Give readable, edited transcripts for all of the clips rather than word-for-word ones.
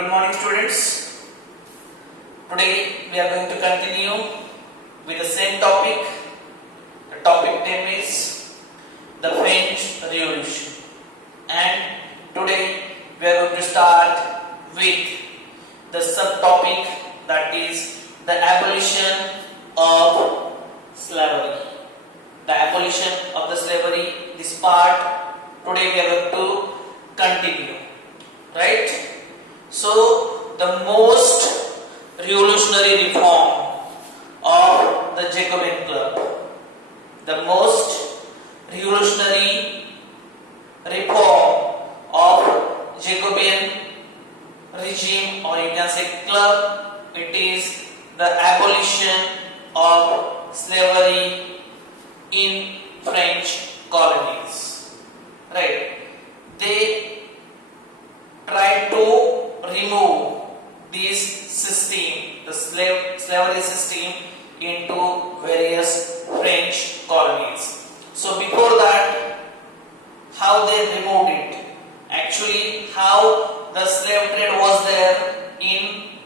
Good morning, students. Today we are going to continue with the same topic. The topic name is the French Revolution, and today we are going to start with the subtopic, that is the abolition of slavery. The abolition of the slavery. This part today we are going to continue, right? So the most revolutionary reform of the Jacobin Club, the most revolutionary reform of Jacobin regime, or you can say club, it is the abolition of slavery in French colonies, right? They tried to remove this system, the slavery system, into various French colonies. So before that, how they removed it? Actually, how the slave trade was there in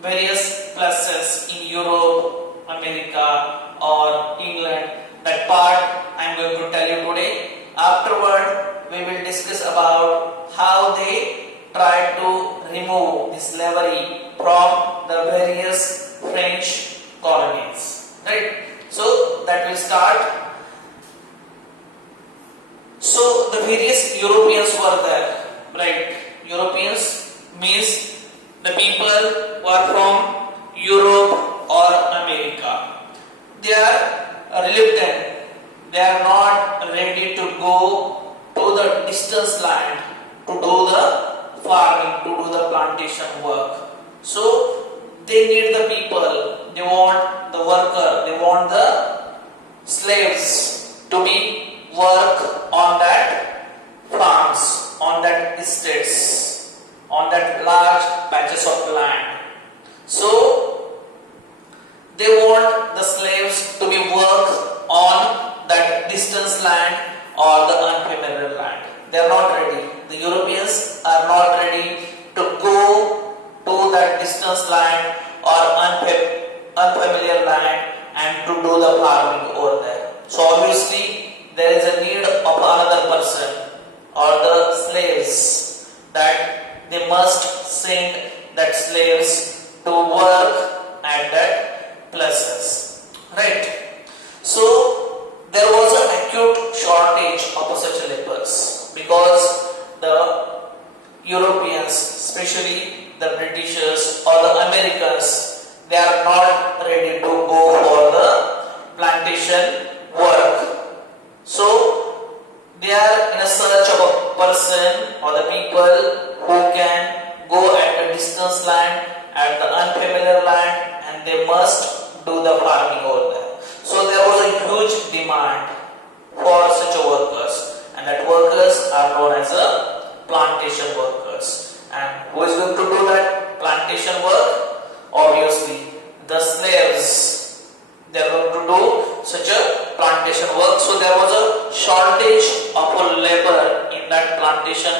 various places in Europe, America, or England. That part I am going to tell you today. Afterward, we will discuss about how they tried to remove the slavery from the various French colonies, right? So that will start. So the various Europeans were there, right? Europeans means the people who are from Europe or America. They are reluctant. They are not ready to go to the distant land to do the farming, to do the plantation work. So they need the people, they want the worker, they want the slaves to be work on that farms, on that estates, on that large patches of land. So they want the slaves to be work on that distance land or the unfamiliar land. They are not ready. The Europeans are not ready to go to that distance land or unfamiliar land and to do the farming over there. So obviously there is a need of another person or the slaves, that they must send that slaves to work at that places, right? So there was an acute shortage of such laborers, because the Europeans, especially the Britishers or the Americans, they are not ready to go for the plantation work. So they are in a search of a person or the people who can go at a distance land, at the unfamiliar land, and they must do the farming over there. So there was a huge demand for such workers, and that workers are known as a plantation workers. And who is going to do that plantation work? Obviously the slaves. They are going to do such a plantation work. So there was a shortage of labor in that plantation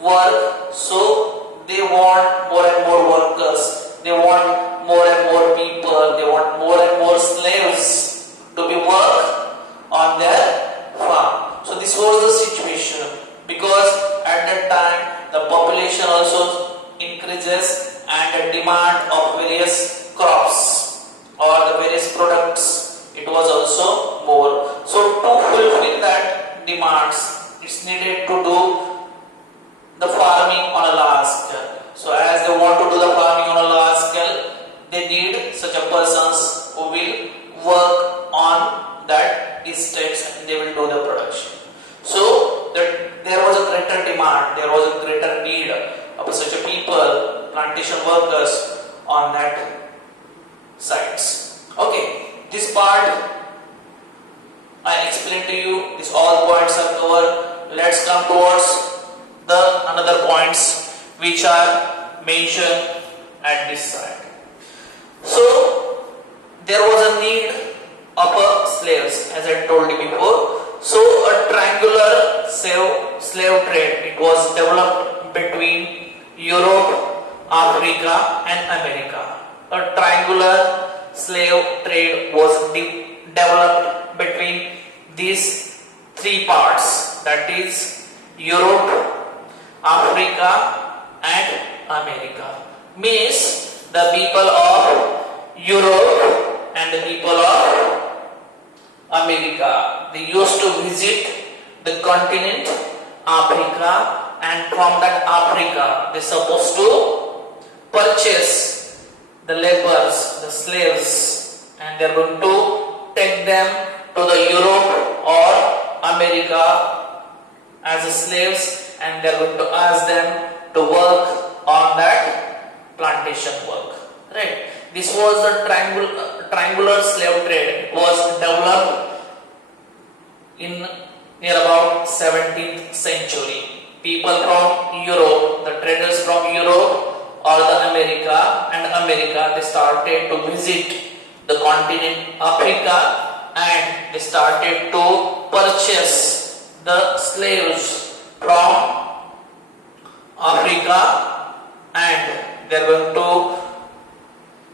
work. So they want more and more workers, they want more and more people, they want more and more slaves to be work on their farm. So this was the situation, because at that time the population also increases and the demand of various crops or the various products, it was also more. So to fulfill that demands, it's needed to do the farming on a large scale. So as they want to do the farming on a large scale, they need such a persons who will work on that estates and they will do the production. So that there was a greater demand, there was a greater need of such a people, plantation workers on that sites. Okay, this part I explained to you. These all points are covered. Let's come towards the another points which are mentioned at this side. So there was a need of slaves, as I told you before. So a triangular slave trade, it was developed between Europe, Africa and America. A triangular slave trade was developed between these three parts, that is Europe, Africa and America. Means the people of Europe and the people of America, they used to visit the continent Africa, and from that Africa they supposed to purchase the laborers, the slaves, and they are going to take them to the Europe or America as slaves, and they are going to ask them to work on that plantation work. Right? This was the triangular slave trade. It was developed in near about 17th century. People from Europe, the traders from Europe or the America, they started to visit the continent Africa, and they started to purchase the slaves from Africa, and they are going to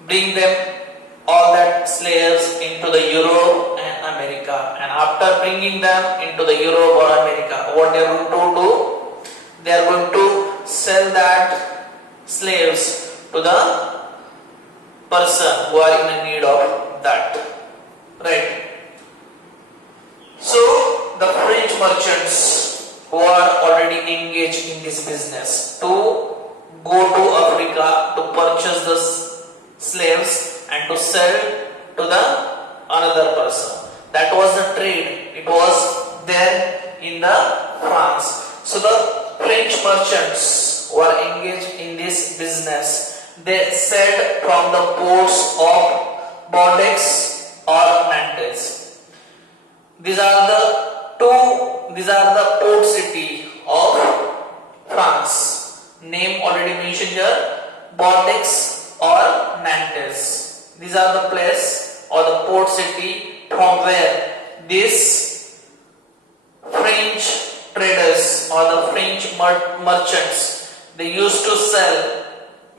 bring them all that slaves into the Europe and America. And after bringing them into the Europe or America, what they are going to do? They are going to sell that slaves to the person who are in need of that. Right? So the French merchants who are already engaged in this business to go to Africa to purchase the slaves and to sell to the another person. That was the trade. It was there in the France. So the French merchants who are engaged in this business, they sailed from the ports of Bordeaux or Nantes. These are the port city of France. Name already mentioned here, Bordeaux or Nantes. These are the place or the port city from where these French traders or the French merchants, they used to sell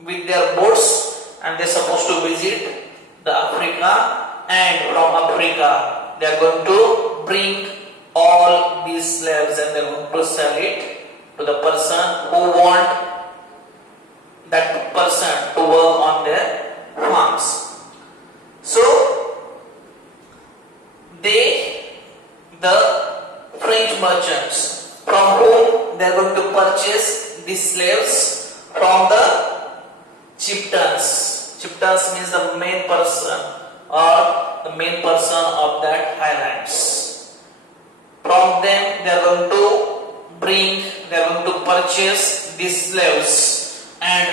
with their boats, and they are supposed to visit the Africa, and from Africa they are going to bring all these slaves and they are going to sell it to the person who want that person to work on their farms. So the French merchants, from whom they are going to purchase these slaves from the chieftains. Chieftains means the main person or the main person of that highlands. From them they are going to purchase these slaves. And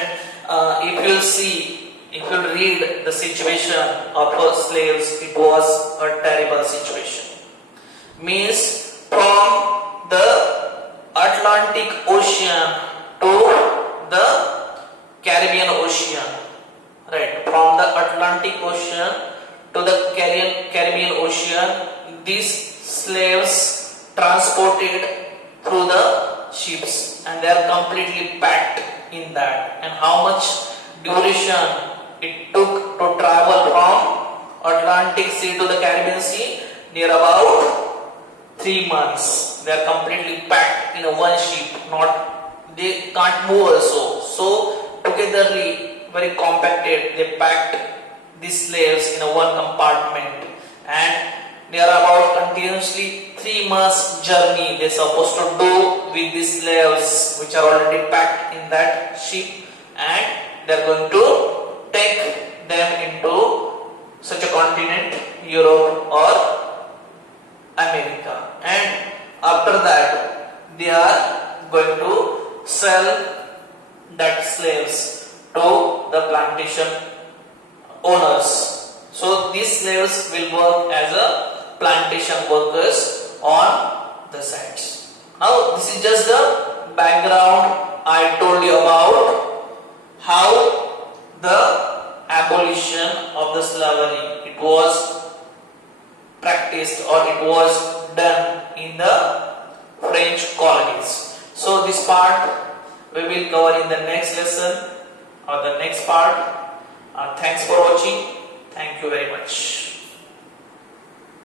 if you read the situation of slaves, it was a terrible situation. Means from the Atlantic Ocean to the Caribbean Ocean, right? From the Atlantic Ocean to the Caribbean Ocean, these slaves transported through the ships, and they are completely packed in that. And how much duration it took to travel from Atlantic Sea to the Caribbean Sea? Near about 3 months. They are completely packed in a one ship. They can't move also. So togetherly, very compacted, they packed these slaves in a one compartment, and they are about continuously 3 months journey they are supposed to do with these slaves which are already packed in that ship, and they are going to take them into such a continent, Europe or America, and after that they are going to sell that slaves to the plantation owners. So these slaves will work as a plantation workers on the sites. Now this is just the background I told you about how the abolition of the slavery it was practiced or it was done in the French colonies. So this part we will cover in the next lesson or the next part. Thanks for watching.